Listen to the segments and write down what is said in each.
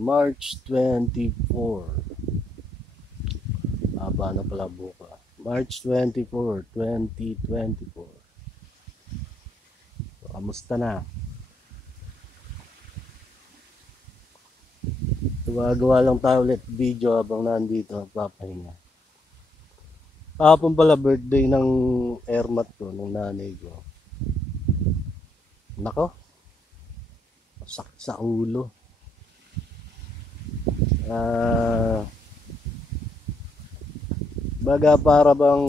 March 24. Haba na pala buka. March 24, 2024. So, kamusta na? Gumagawa lang tayo ulit video habang nandito papahinga. Kahapon pala birthday ng airmat ko, ng nanay ko. Nako, sakit sa ulo. Baga para bang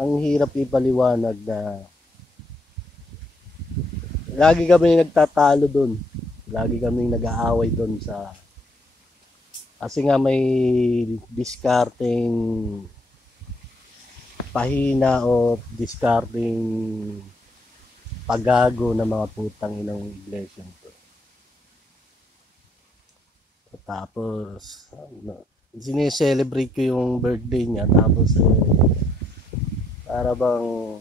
ang hirap ipaliwanag na lagi kami nagtatalo doon. Lagi kami nag-aaway doon sa kasi nga may discarding pahina o discarding pagago ng mga putang inang iglesia to. Tapos sineselebrate ko yung birthday niya tapos para bang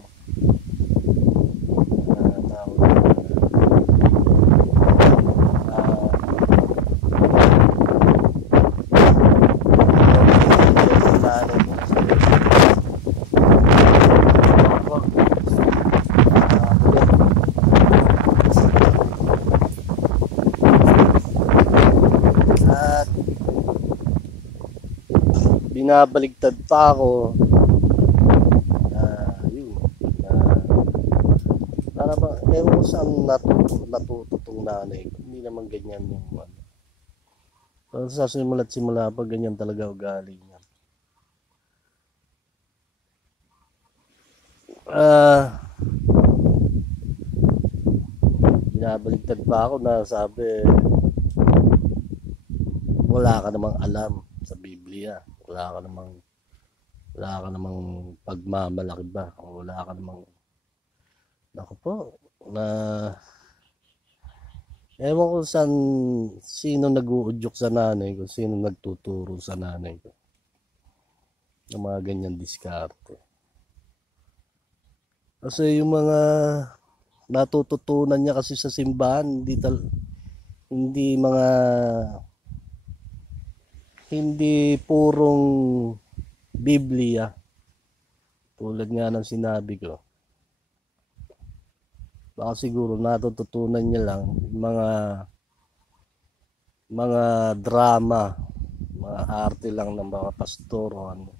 binabaligtad pa ako yun para ba ewan ko saan natututong nanay ko. Hindi naman ganyan yung pero sa simula't-simula pa ganyan talaga ugali niya. Binabaligtad pa ako na sabi wala ka namang alam sa Biblia, wala ka namang pagmamalaki ba, wala ka namang naku po na ewan ko sino nag-uudyok sa nanay ko, sino nagtuturo sa nanay ko ng mga ganyan diskarte. Kasi yung mga natututunan niya kasi sa simbahan hindi purong Biblia tulad nga ng sinabi ko. Baka siguro natututunan niya lang mga drama, mga arte lang ng mga pastor o ano.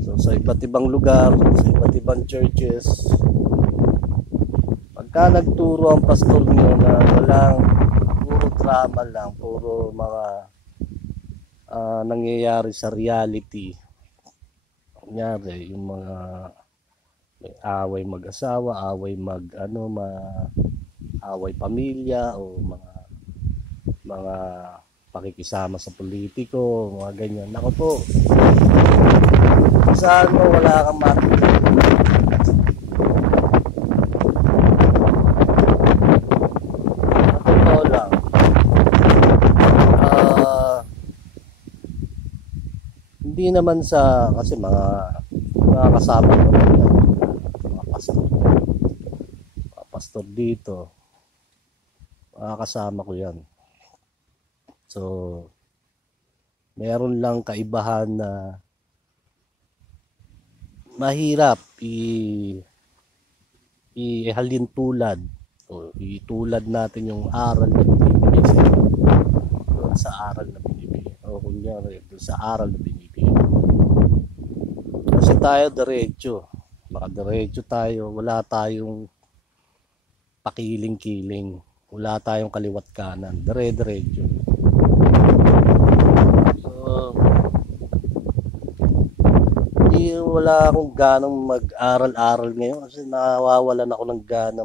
So sa iba't ibang lugar, sa iba't ibang churches, pagka nagturo ang pastor niyo na walang puro drama lang, puro mga nangyayari sa reality, kunyari yung mga may away mag-asawa, away away pamilya o mga pakikisama sa politiko, mga ganyan. Nako po, saan mo wala kang matutunan. Totoo lang. Hindi naman kasi mga kasama ko mga pastor dito, mga kasama ko yan. So meron lang kaibahan na mahirap ihalin tulad o itulad natin yung aral na binibigay sa aral na binibigay o kunyari doon sa aral na binibigay kasi tayo diretso tayo, wala tayong pakiling-kiling, wala tayong kaliwat kanan, diretso. Wala akong ganang mag-aral-aral ngayon kasi nawawalan ako ng gana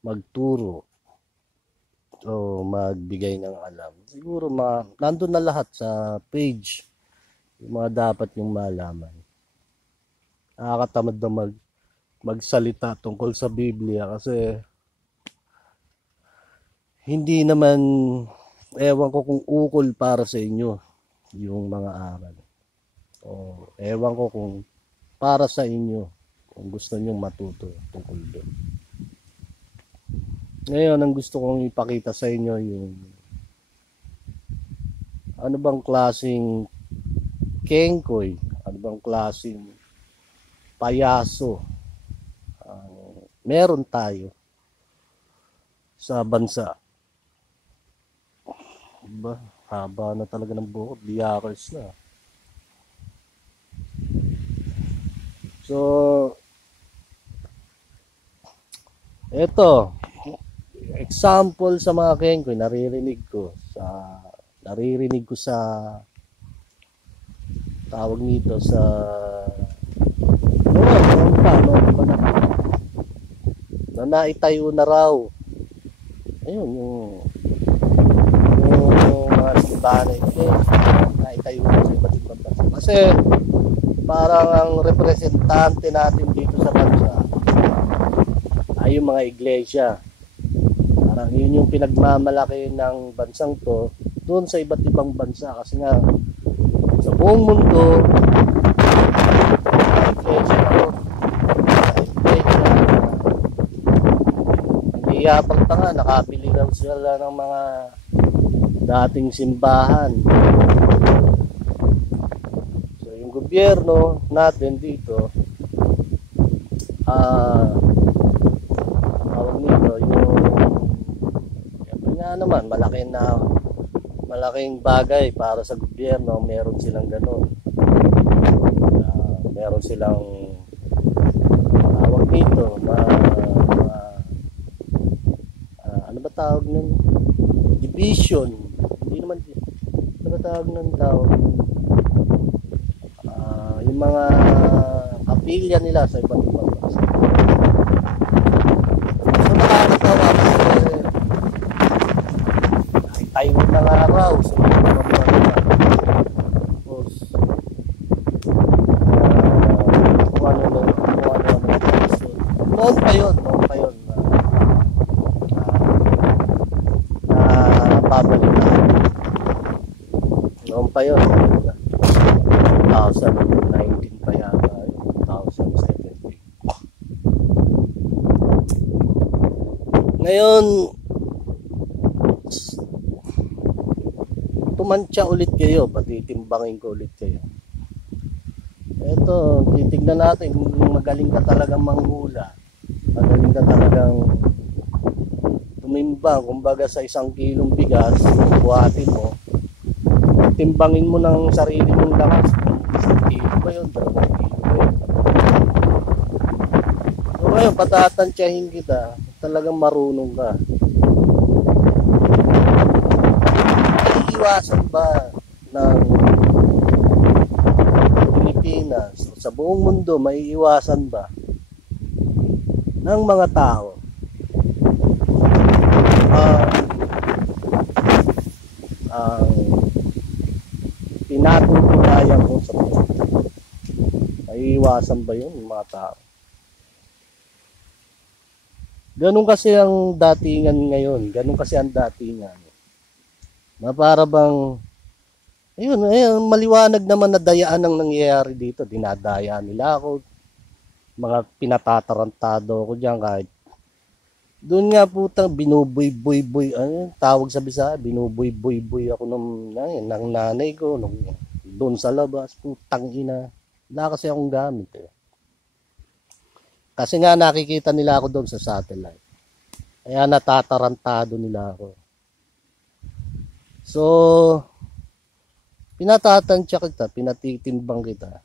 magturo o magbigay ng alam. Siguro nandun na lahat sa page yung mga dapat yung malaman. Nakakatamad na magsalita tungkol sa Biblia kasi hindi naman ewan ko kung ukol para sa inyo yung mga aral. O ewan ko kung para sa inyo kung gusto nyong matuto tungkol doon. Ngayon, ang gusto kong ipakita sa inyo yung ano bang klaseng kengkoy, ano bang klaseng payaso meron tayo sa bansa. Diba? Haba na talaga ng buhok, biyakers na. So, eto, example sa mga kengkoy, naririnig ko sa tawag nito sa noon pa na naitayo na raw. Ayun, yung mga simbahan naitayo na sa iba't ibang bansa. Kasi parang ang representante natin dito sa bansa ay yung mga iglesia. Parang yun yung pinagmamalaki ng bansang to doon sa iba't ibang bansa. Kasi nga sa buong mundo iyapag pa nga, nakabili lang sila ng mga dating simbahan. So yung gobyerno natin dito tawag nito yung nga naman malaking bagay para sa gobyerno, meron silang gano'n. Meron silang tawag nito ano ba tawag nun? Division. Hindi naman, ano ba tawag nun tawag? Yung mga kapilya nila sa ibang ibang bansa. So nakakatawa kasi tayo na nga raw sa mga bansa. Tapos kung ano noon pa yun babalitaan. Noon pa yun 2019 pa yata, 2017. Ngayon tumantya ulit kayo, patitimbangin ko ulit kayo. Eto, titignan natin kung magaling ka talagang manghula, magaling ka talagang tumimbang. Kumbaga sa 1 kilong bigas, buhatin mo, timbangin mo ng sarili mong lakas. 1 kilo ba yun? 2 kilo ba yun? So ngayon, patatantyahin kita, talagang marunong ka. Iiwasan ba ng Pilipinas o sa buong mundo, maiiwasan ba ng mga tao pinatutulayan ko sa buhay? Maiiwasan ba yun ng mga tao? Ganun kasi ang datingan ngayon. Ganun kasi ang datingan. Na para bang, ayun, maliwanag naman na dayaan ang nangyayari dito. Dinadaya nila ako. Mga pinatatarantado ako dyan kahit doon nga putang binubuy-buy-buy, tawag sa Bisaya, binubuy-buy-buy ako ng nanay ko doon sa labas, putang ina. Wala kasi akong gamit eh. Kasi nga nakikita nila ako doon sa satellite. Kaya natatarantado nila ako. So, pinatatantya kita, pinatitimbang kita.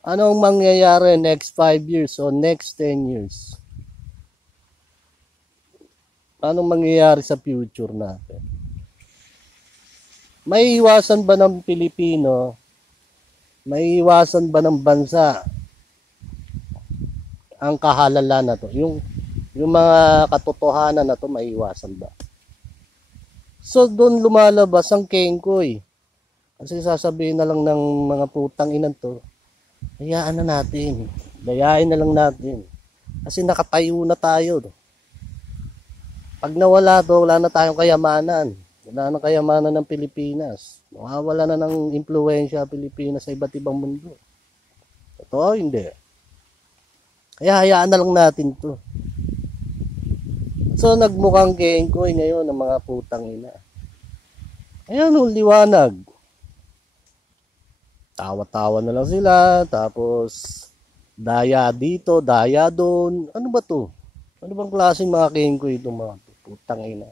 Anong mangyayari next 5 years o next 10 years? Anong mangyayari sa future natin? May iwasan ba ng Pilipino? May iwasan ba ng bansa ang kahalalan na to? Yung mga katotohanan na to, may iwasan ba? So doon lumalabas ang kengkoy. Kasi sasabihin na lang ng mga putang inan to, hayaan na natin. Dayain na lang natin. Kasi nakatayo na tayo. Pag nawala to, wala na tayong kayamanan. Wala na kayamanan ng Pilipinas. Mawawala na ng impluwensya Pilipinas sa iba't ibang mundo. Totoo, hindi. Kaya hayaan na lang natin to. So, nagmukhang kengkoy ngayon ng mga putang ina. Ayan, liwanag. Tawa-tawa na lang sila, tapos daya dito, daya doon. Ano ba to? Ano bang klaseng mga kengkoy itong mga putang ina?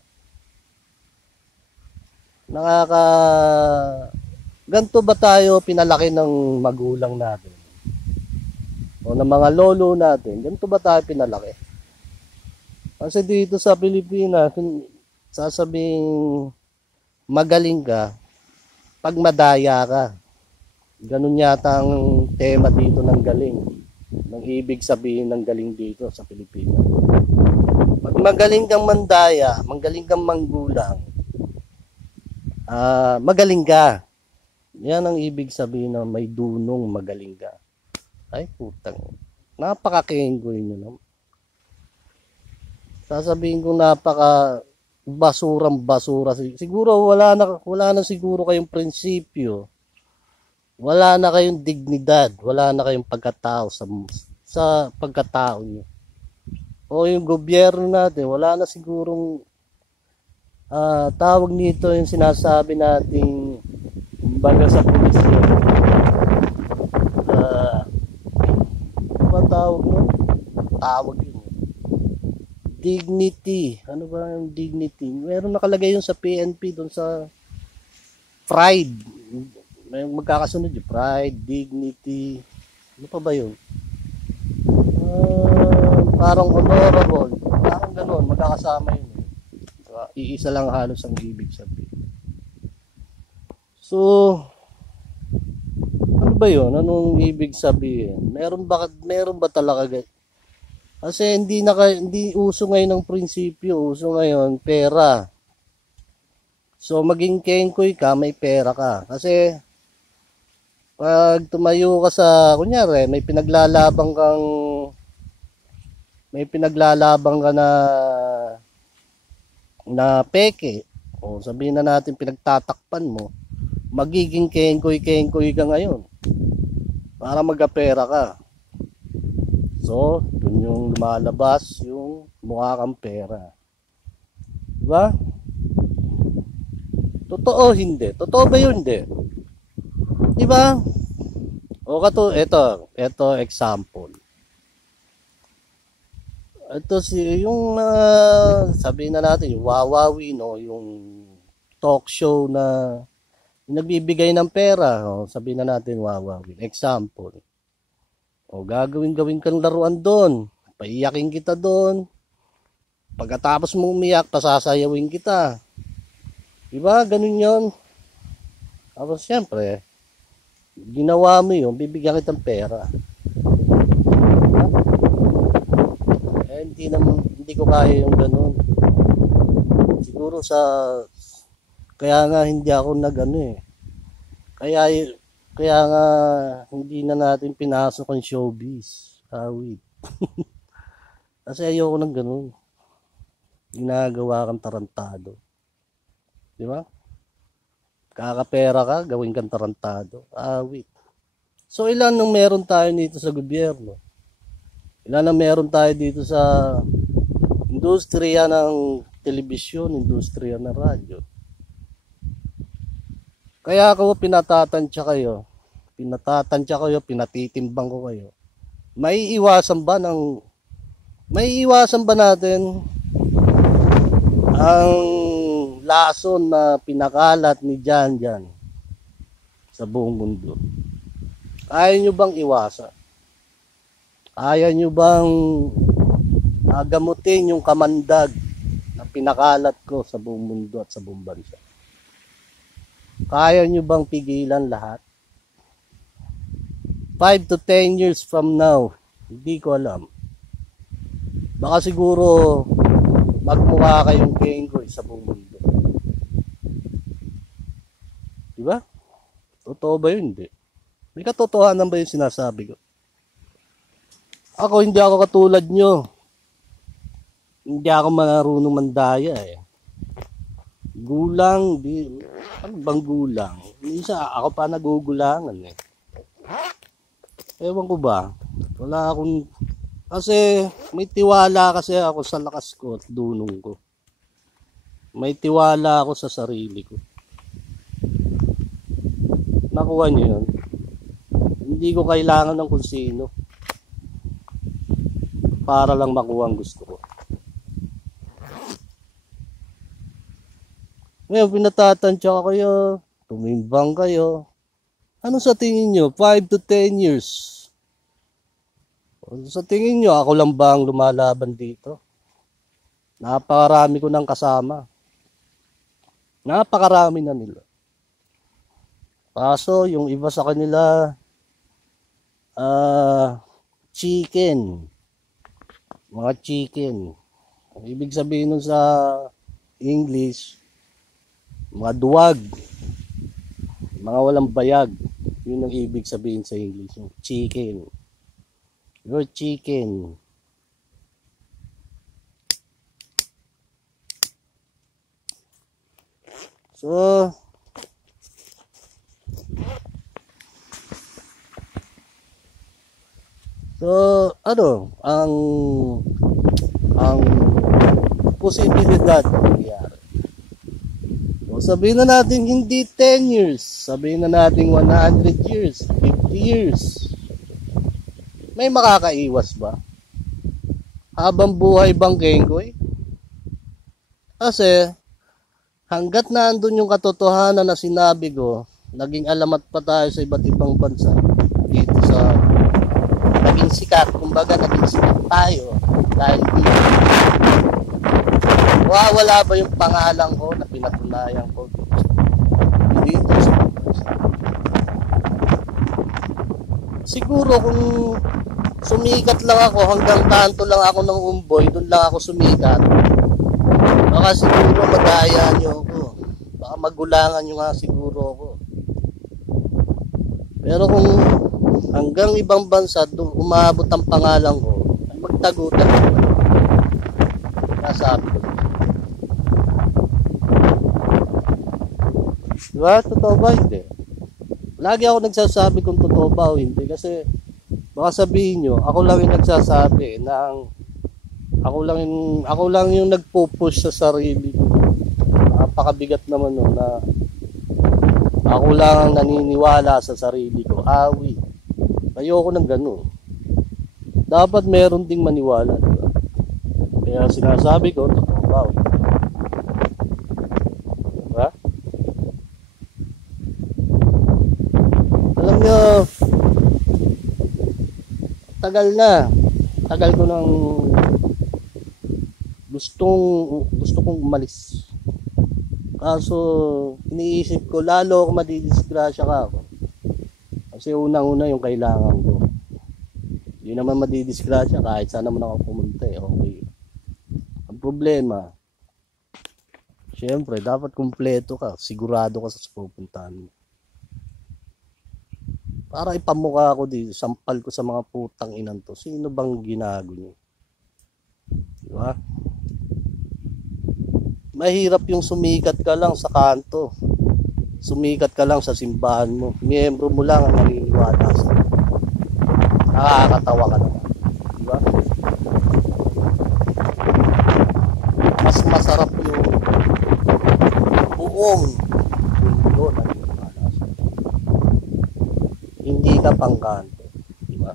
Ganto ba tayo pinalaki ng magulang natin? O ng mga lolo natin? Ganto ba tayo pinalaki? Kasi dito sa Pilipinas, sasabing magaling ka pag madaya ka. Ganun yata ang tema dito ng galing. Ng ibig sabihin ng galing dito sa Pilipinas. Pag magaling kang mandaya, magaling kang manggulang, magaling ka. Yan ang ibig sabihin na may dunong magaling ka. Ay putang, napaka-kengkoy nyo naman. Sasabihin ko napaka basurang basura. Siguro wala na siguro kayong prinsipyo. Wala na kayong dignidad, wala na kayong pagkatao sa pagkatao niyo. O yung gobyerno natin, wala na sigurong tawag nito yung sinasabi nating kumbaga sa pulisya. Ano ba tawag mo? Tawag yun. Dignity. Ano ba yung dignity? Meron nakalagay yun sa PNP doon sa pride. May magkakasunod yung pride, dignity. Ano pa ba yun? Parang honorable. Parang gano'n. Magkakasama yun. Iisa lang halos ang ibig sabihin. So, ano ba yun? Anong ibig sabihin? Meron ba talaga? Kasi hindi uso ngayon ng prinsipyo, uso ngayon pera. So maging kengkoy ka, may pera ka. Kasi pag tumayo ka sa kunyari, may pinaglalaban ka na peke. O sabihin na natin pinagtatakpan mo, magiging kengkoy ka ngayon. Para magkapera ka. So, dun yung lumalabas yung mukha kang pera. Diba? Totoo hindi? Totoo ba yun? Hindi. Diba? O ito example. Ito yung sabihin na natin, yung Wawawi, no? Yung talk show na nagbibigay ng pera. O, sabihin na natin Wawawi. Example. O gagawin kang laruan doon. Paiyakin kita doon. Pagkatapos mo umiyak, pasasayawin kita. Diba? Ganun yun. Tapos siyempre, ginawa mo yun, bibigyan kitang pera. Hindi ko kaya yung ganun. Siguro kaya nga hindi ako Kaya nga hindi na natin pinasok ang showbiz. Awit. Kasi ayoko ng ganun. Ginagawa kang tarantado. Di ba? Kakapera ka, gawin kang tarantado. Awit. So ilan nung meron tayo dito sa gobyerno? Ilan nang meron tayo dito sa industriya ng telebisyon, industriya ng radyo? Kaya ako pinatatansya kayo, pinatitimbang ko kayo. Maiiwasan ba natin ang lason na pinakalat ni Jan sa buong mundo? Kaya nyo bang iwasan? Kaya nyo bang gamutin yung kamandag na pinakalat ko sa buong mundo at sa buong bansa? Kaya nyo bang pigilan lahat? 5 to 10 years from now, hindi ko alam. Baka siguro magmukha kayong kengkoy sa buong mundo. Diba? Totoo ba yun? Hindi. May katotohanan ba yung sinasabi ko? Ako, hindi ako katulad nyo. Hindi ako marunong mandaya eh. Gulang, ano bang gulang? Isa, ako pa nagugulangan eh. Ewan ko ba? Wala akong, kasi may tiwala kasi ako sa lakas ko at dunong ko. May tiwala ako sa sarili ko. Nakuha niyo yun? Hindi ko kailangan ng kung sino para lang makuha ang gusto ko. Ngayon, pinatatansya kayo, tumimbang kayo. Ano sa tingin nyo? 5 to 10 years. Sa tingin nyo, ako lang ba ang lumalaban dito? Napakarami ko ng kasama. Napakarami na nila. Kaso, yung iba sa kanila, chicken. Mga chicken. Ang ibig sabihin nun sa English, mga duwag. Mga walang bayag. Yun ang ibig sabihin sa English. Yung chicken. Your chicken. So, ano, ang posibilidad na nangyari. So, sabihin na natin hindi 10 years, sabihin na natin 100 years, 50 years. May makakaiwas ba? Habang buhay bang Kengkoy? Kasi, hanggat nandun yung katotohanan na sinabi ko, naging alamat pa tayo sa iba't ibang bansa. Dito sa, naging sikat, kumbaga naging sikat tayo. Dahil dito, wala ba yung pangalan ko na pinatunayan ko dito sa bansa? Siguro kung sumikat lang ako, hanggang kanto lang ako ng umboy, doon lang ako sumikat. Baka siguro madaya nyo ako. Baka magulangan nyo nga siguro ako. Pero kung hanggang ibang bansa umabot ang pangalan ko, ay magtagutan ako. Nasabi ko. Diba? Totoo ba? Hindi. Lagi ako nagsasabi kung totoo ba o hindi. Kasi baka sabihin nyo, ako lang yung nagsasabi ng ako lang yung nagpo-push sa sarili ko. Napakabigat naman no, na ako lang ang naniniwala sa sarili ko. Awi. Ayoko ng ganun. Dapat meron ding maniwala, diba? Kaya sinasabi ko, totoo ba? Diba? Alam nyo, tagal ko nang gusto kong umalis. Kaso iniisip ko lalo ako madidisgrasya ka ako. Kasi unang-una yung kailangan ko. Hindi naman madidisgrasya kahit saan naman ako pumunta eh. Okay. Ang problema, syempre dapat kumpleto ka, sigurado ka sa pupuntahan mo. Para ipamukha ko dito, sampal ko sa mga putang inan to. Sino bang ginago niyo? Diba? Mahirap yung sumikat ka lang sa kanto. Sumikat ka lang sa simbahan mo. Miyembro mo lang ang naniniwala sa iyo. Nakakatawa ka naman. Diba? Mas masarap yung buong mundo naniniwala sa iyo. Hindi ka pangkanto. Diba?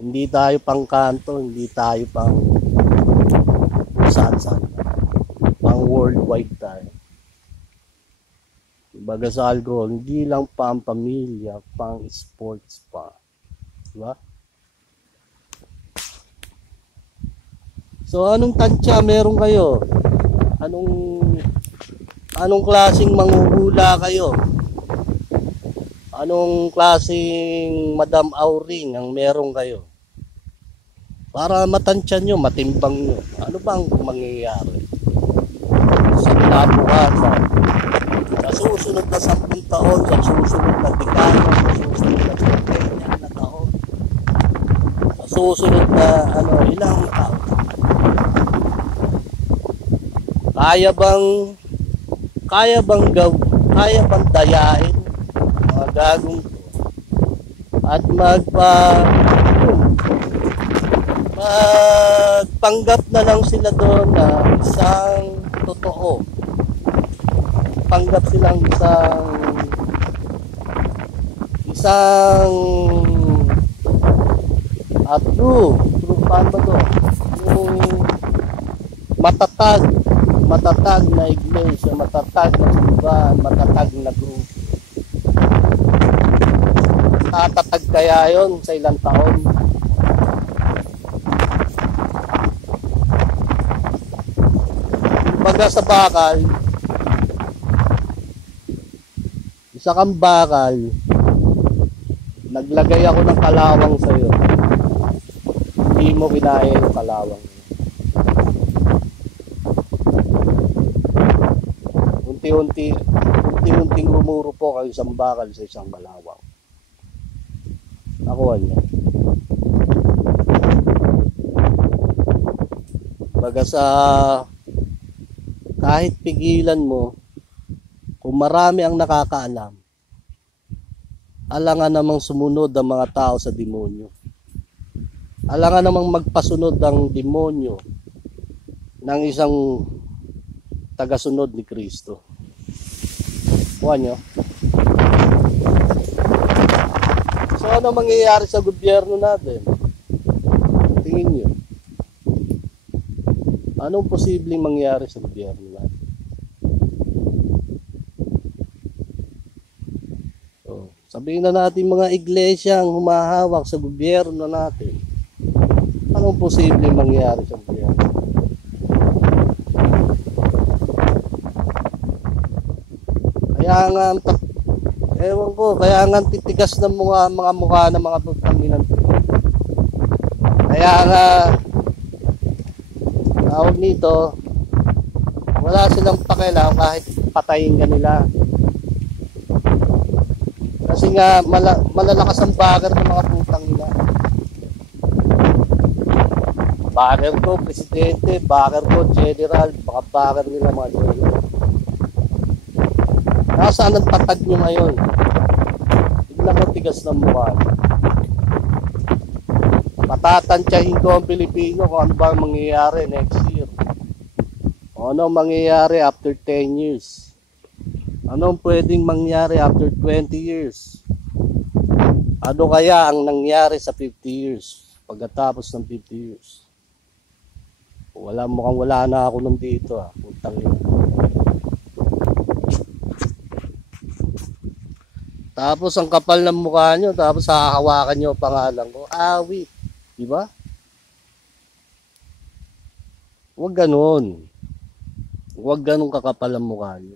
Hindi tayo pangkanto, hindi tayo pang saan-saan. Pang worldwide tayo. Baga sa alcohol, hindi lang pang pamilya, pang sports pa. Diba? So, anong tansya meron kayo? Anong klaseng manghuhula kayo? Anong klaseng Madam Auring ang meron kayo? Para matansya nyo, matimbang nyo. Ano bang mangyayari? Sa kinabukasan, sa susunod na 10 taon, sa susunod na dekada, sa susunod na 20 na taon, sa susunod na ilang taon. Kaya bang dayain mga gagong to at magpanggap na lang sila doon na isang totoo. Panggap silang true paano ba to? Yung matatag na iglesia, matatag na simbahan, matatag na group. Tatatag kaya yon sa ilang taon? Baga sa bakal, isa kang bakal, naglagay ako ng kalawang sa'yo, hindi mo kinaya yung kalawang. Unti-unting rumuro po kayo isang bakal sa isang kalawang. Nakuha niya. Baga sa kahit pigilan mo, kung marami ang nakakaalam, alangan namang sumunod ang mga tao sa demonyo. Alangan namang magpasunod ang demonyo ng isang tagasunod ni Kristo. Kuha nyo? So ano mangyayari sa gobyerno natin? Tingin nyo. Anong posibleng mangyari sa gobyerno natin? So, sabihin na natin mga iglesia ang humahawak sa gobyerno natin. Anong posibleng mangyari sa gobyerno? Kaya nga, ewan ko, kaya nga titigas ng mga mukha ng mga pagkaminan. Kaya nga, tawag nito, wala silang pakialam kahit patayin ka nila. Kasi nga, malalakas ang bagar ng mga putang nila. Bagar ko, presidente, bagar ko, general, baka bagar nila mga general. Nasaan ang tatag nyo ngayon? Tignan mo tigas ng mukha. Matatantyahin ko ang Pilipino kung ano ba mangyayari next year. O ano mangyayari after 10 years. Anong pwedeng mangyari after 20 years. Ano kaya ang nangyari sa 50 years pagkatapos ng 50 years. Mukhang wala na ako nandito Puntang ina. Tapos ang kapal ng mukha nyo, tapos hahawakan nyo pangalan ko. Awit. Diba? Huwag ganun. Huwag ganun kakapal ang mukha nyo.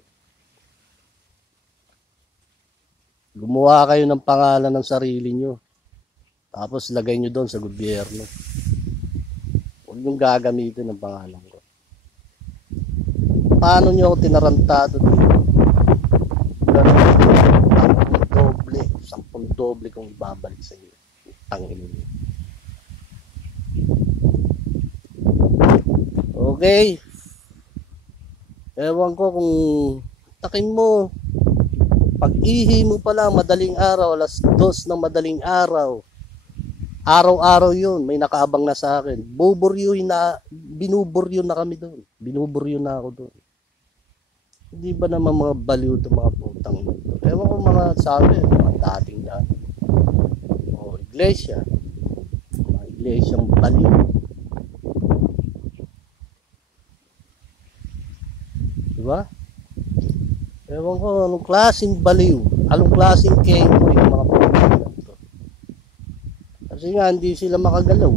Gumawa kayo ng pangalan ng sarili nyo. Tapos lagay nyo doon sa gobyerno. Huwag nyo gagamitin ng pangalan ko. Paano nyo ako tinarantado dito? Ganun. Sampung doble kung ibabalik sa inyo. Tangin niyo. Okay. Ewan ko kung takin mo. Pag-ihi mo pala madaling araw, alas 2 ng madaling araw. Araw-araw yun. May nakaabang na sa akin. Binuburyo na kami doon. Binuburyo na ako doon. Hindi ba naman mga baliw ito mga putang ito? Ewan ko mga sabi, mga dating dati. O iglesia. Mga iglesyang baliw. Diba? Ewan ko anong klaseng baliw. Anong klaseng kengko yung mga putang ito. Kasi nga hindi sila makagalaw.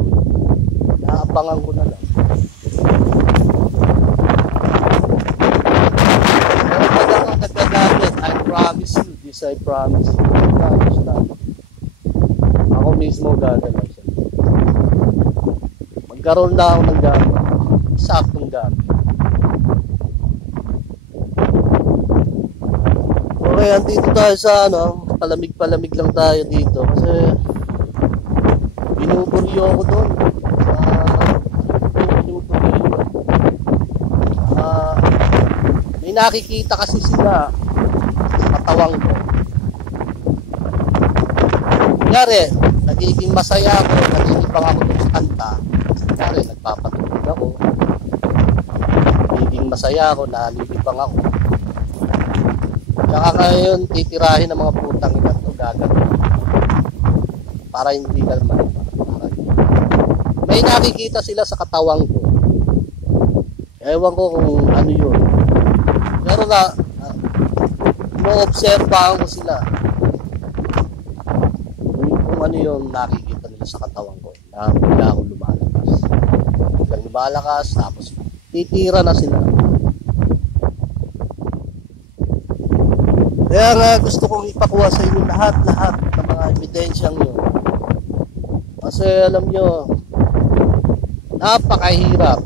Naabangan ko na lang. I promise you. Ako mismo gagalaw siya. Magkaroon na ako ng gamit. Saktong gamit. Okay, andito tayo sa palamig-palamig lang tayo dito. Kasi binuburyo ako doon. May nakikita kasi sila sa katawang ko. Kunyari, nagiging masaya ako, nalilibang ako dun sa kanta. Kunyari, nagpapatulog ako. Nagiging masaya ako, nalilibang ako. Tsaka ngayon, titirahin ng mga putang ina to, gagawin. Para hindi ka may nakikita sila sa katawang ko. Ewan ko kung ano yun. Pero mo-obserbahan ko sila. Kung ano yun nakikita nila sa katawang ko. Na bigla ako lumalakas. Biglang lumalakas, tapos titira na sila. Kaya nga gusto kong ipakuha sa inyo lahat ng mga ebidensyang yun. Kasi alam nyo, napakahirap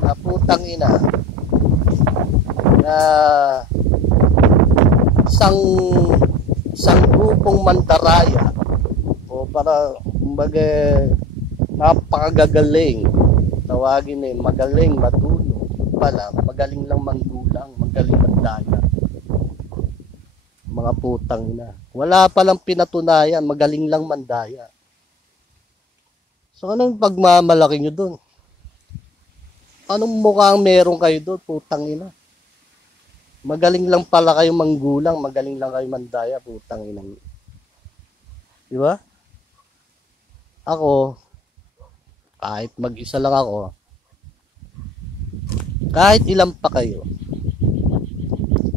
na putang ina na isang grupong mandaraya o para kumbaga napakagagaling, tawagin eh, magaling matulog pala, magaling lang manggulang, magaling mandaya, mga putang ina, wala palang pinatunayan, magaling lang mandaya. So anong pagmamalaki nyo doon? Anong mukhang meron kayo doon, putang ina? Magaling lang pala kayo manggulang, magaling lang kayo mandaya, putang ina. Di ba? Ako, kahit mag-isa lang ako, kahit ilan pa kayo,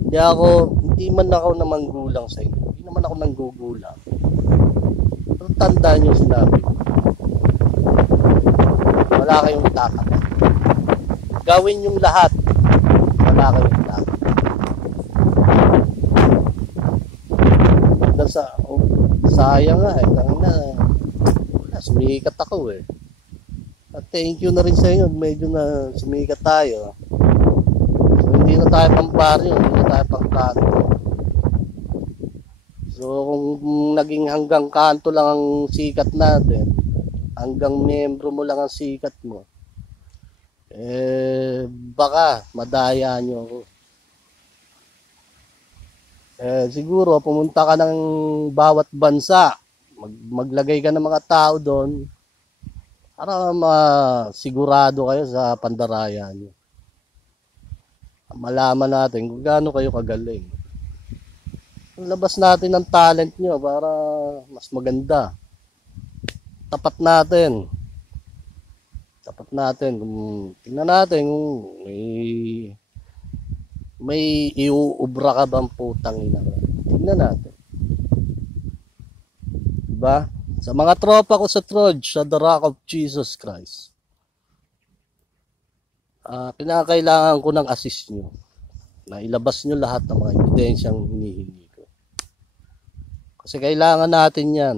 hindi man ako na manggulang sa inyo. Hindi naman ako nanggugulang. Pero tandaan nyo sinabi ko. Wala kayong takot. Gawin yung lahat. Wala kayong takot. Sayang nga eh. Sumikat ako eh. At thank you na rin sa inyo. Medyo na sumikat tayo. So hindi na tayo pang baryo. Hindi na tayo pang kanto. So kung naging hanggang kanto lang ang sikat natin, hanggang membro mo lang ang sikat mo, baka madaya nyo ako. Siguro pumunta ka ng bawat bansa, maglagay ka ng mga tao doon para masigurado kayo sa pandaraya nyo. Malaman natin kung gaano kayo kagaling. Labas natin ang talent nyo para mas maganda. Tapat natin kung tingnan natin kung may iuubra ka bang putang ina. Tingnan natin, diba? Sa mga tropa ko sa Trudge, sa The Rock of Jesus Christ, pinakailangan ko ng assist nyo na ilabas nyo lahat ng mga ebidensyang hinihingi ko, kasi kailangan natin yan.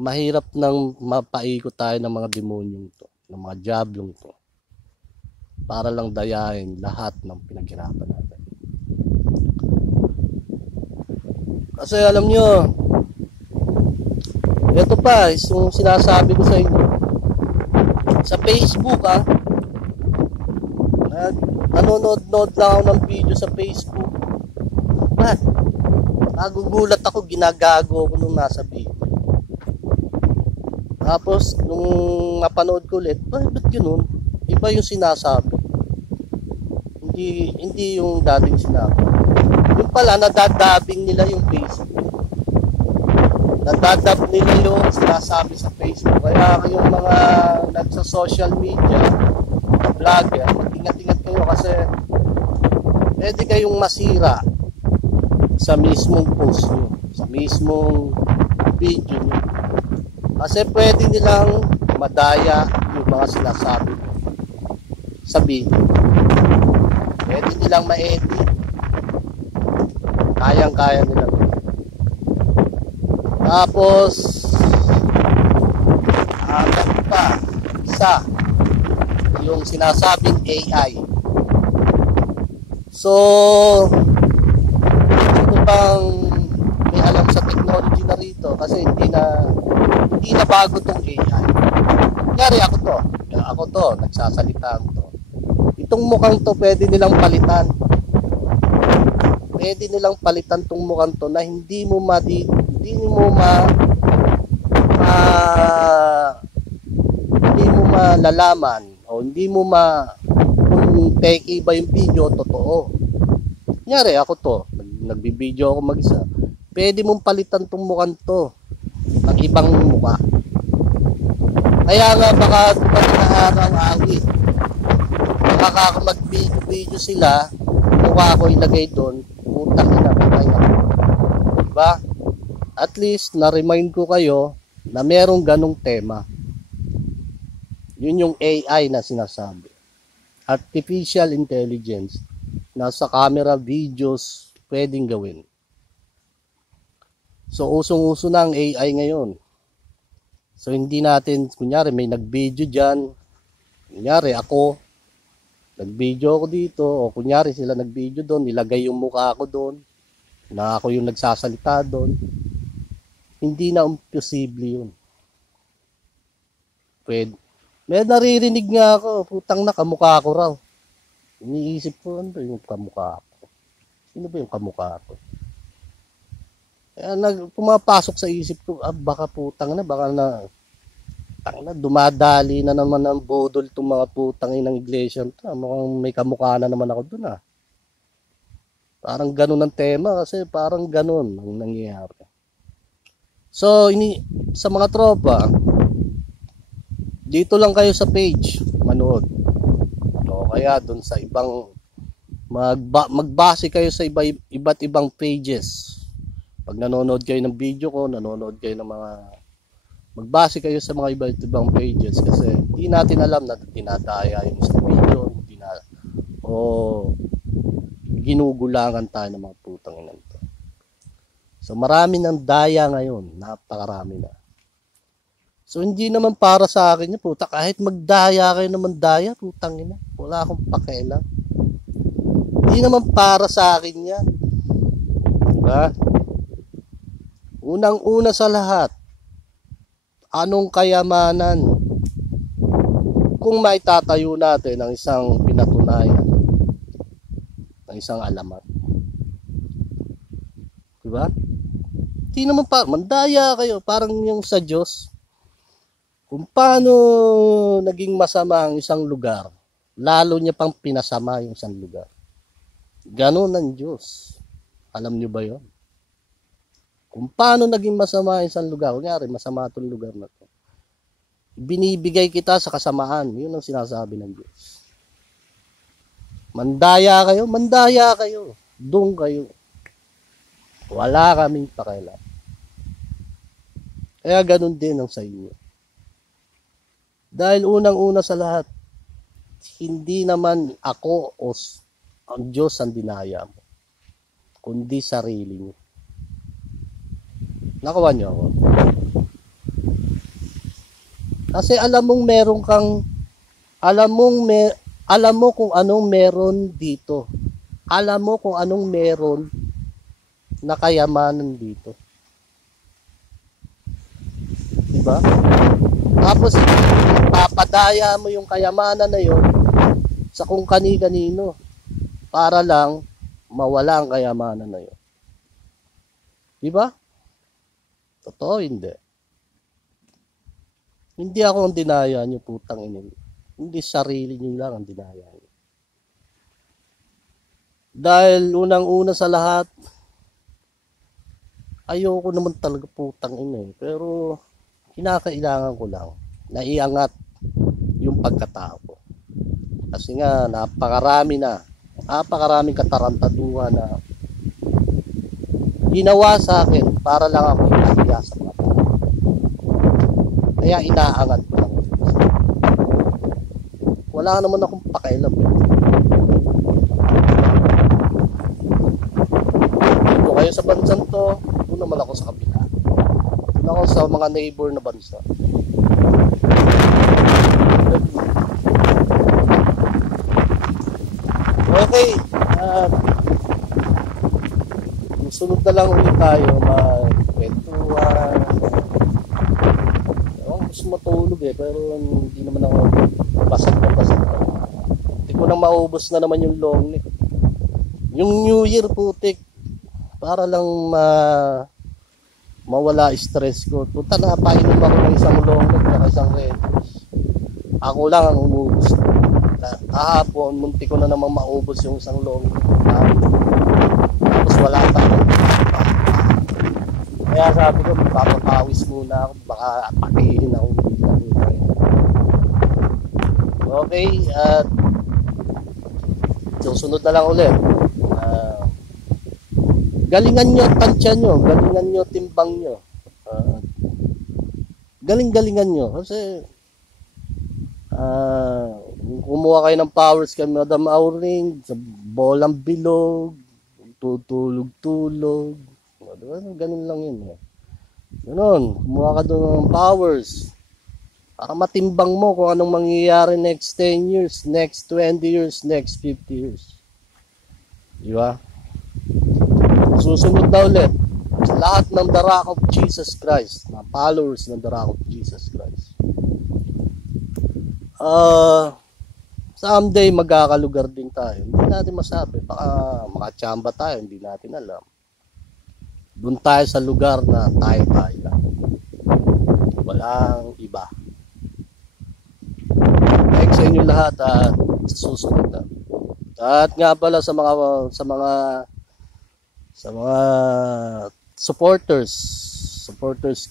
Mahirap nang mapaikot tayo ng mga demonyong to, ng mga diablong to, para lang dayain lahat ng pinaghirapan natin. Kasi alam nyo, ito pa, yung sinasabi ko sa inyo, sa Facebook nanonood lang ako ng video sa Facebook. Nagugulat ako, ginagago ako nung nasa video. Tapos, nung napanood ko ulit, ba't yun? Iba yung sinasabi. Hindi yung dating sinabi. Yung pala, nadadabing nila yung Facebook. Nadadab nila yung sinasabi sa Facebook. Kaya yung mga nagsa-social media, vlogger, mag-ingat-ingat kayo kasi pwede kayong masira sa mismong post nyo, sa mismong video nyo. Kasi pwede nilang madaya yung mga sinasabi sa video. Pwede nilang ma-edit. Kayang-kaya nilang. Tapos, isa, yung sinasabing AI. So, ito bang may alam sa technology na rito? Kasi hindi na bago tong AI. Kunyari ako to, nagsasalita to. Itong mukhang to, pwede nilang palitan. Pwede nilang palitan tong mukhang to na hindi mo hindi mo hindi mo malalaman o hindi mo kung peki ba yung video totoo. Kunyari ako to, nagbibideo ako mag-isa. Pwede mong palitan tong mukhang to ng ibang mukha. Kaya nga baka araw-awi. Baka mag-video sila, mukha ko ilagay doon, putang ina, patay ako. Diba? At least, na-remind ko kayo na merong ganong tema. Yun yung AI na sinasabi. Artificial Intelligence. Nasa camera, videos, pwedeng gawin. So, usong-uso na ang AI ngayon. So, hindi natin, kunyari, may nag-video dyan. Kunyari, ako, nag-video ako dito. O kunyari, sila nag-video doon. Nilagay yung mukha ko doon. Na ako yung nagsasalita doon. Hindi na imposible yun. Pwede. May naririnig nga ako. Putang na, kamukha ko raw. Iniisip ko, ano yung kamukha ko? Sino ba yung kamukha ko? Kaya pumapasok sa isip ko, baka putang na, baka na dumadali na naman ng bodol itong mga putang inang iglesia. Mukhang may kamukha na naman ako dun ah. Parang ganun ang tema kasi parang ganun ang nangyayari. So, sa mga tropa, dito lang kayo sa page, manood. O kaya dun sa ibang, magbase kayo sa iba't ibang pages. Pag nanonood kayo ng video ko, nanonood kayo ng magbase kayo sa mga iba't ibang pages kasi hindi natin alam na dinadaya yung sa video, o ginugulangan tayo ng mga putang ina nito. So marami ng daya ngayon, napakarami na. So hindi naman para sa akin yun, puta, kahit magdaya kayo naman daya, putang ina, wala akong pakialam. Hindi naman para sa akin yan. Diba? Unang-una sa lahat, anong kayamanan kung maitatayo natin ang isang pinatunayan, ng isang alamat? Diba? Hindi naman mandaya kayo, parang yung sa Diyos. Kung paano naging masama ang isang lugar, lalo niya pang pinasama yung isang lugar. Ganon ang Diyos. Alam niyo ba yun? Kung paano naging masama ang isang lugar, kunyari masama itong lugar na to, binibigay kita sa kasamaan. Yun ang sinasabi ng Diyos. Mandaya kayo, doon kayo. Wala kaming pakialam. Kaya ganun din ang sa inyo. Dahil unang-una sa lahat, hindi naman ako o ang Diyos ang dinaya mo, kundi sarili niyo. Nakuha niyo ako. Kasi alam mong meron kang, alam mo kung anong meron dito. Alam mo kung anong meron na kayamanan dito. Diba? Tapos, papadaya mo yung kayamanan na yun sa kung kani-kanino para lang mawala ang kayamanan na yun. Diba? Totoo, hindi. Hindi ako ang dinaya nyo, putang ina. Hindi sarili nyo lang ang dinaya nyo. Dahil unang-una sa lahat, ayoko naman talaga putang ina. Pero, kinakailangan ko lang na iangat yung pagkatao ko. Kasi nga, napakaraming katarantaduhan na ginawa sa akin para lang ako inahiya sa mga tao. Kaya inaangat ko lang. Wala naman akong pakialam. Dito kayo sa bansang to, doon naman ako sa kabila. Doon ako sa mga neighbor na bansa. Okay. Sunod na lang ulit tayo magkwentuhan. Gusto matulog pero hindi naman ako basag. Hindi ko nang maubos na naman yung long neck. Yung New Year putik, para lang mawala stress ko. Punta na, painom ako ng isang longot at isang red juice. Ako lang ang umubos. Kahapon, munti ko na namang maubos yung isang longot. Tapos wala pa. Kaya sabi ko, magpapapawis muna ako. Baka patihin ako. Okay, at susunod na lang ulit. Galingan nyo tansya nyo, galingan nyo timbang nyo. Galing-galingan nyo. Kasi kumuha kayo ng powers kay Madam Auring, sa bolang bilog, tutulog-tulog. Ganun lang yun. Ganun, kumuha ka doon ng powers. Para matimbang mo kung anong mangyayari next 10 years, next 20 years, next 50 years. Di ba? Susunod na ulit sa lahat ng The Rock of Jesus Christ, na followers ng The Rock of Jesus Christ. Someday magkakalugar din tayo. Hindi natin masabi. Baka makachamba tayo, hindi natin alam. Doon tayo sa lugar na tayo lang. Walang iba. Thanks sa inyo lahat at susunod na. At nga pala sa mga supporters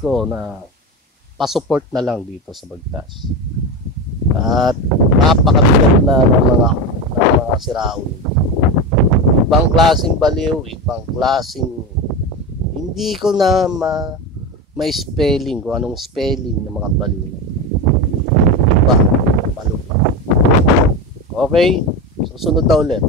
ko na pa-support na lang dito sa Bagtas. At napakabigat na ng mga siraon. Ibang klaseng baliw, ibang klaseng hindi ko na may spelling kung anong spelling ng mga baliw. Palupa. Okay, susunod na ulit.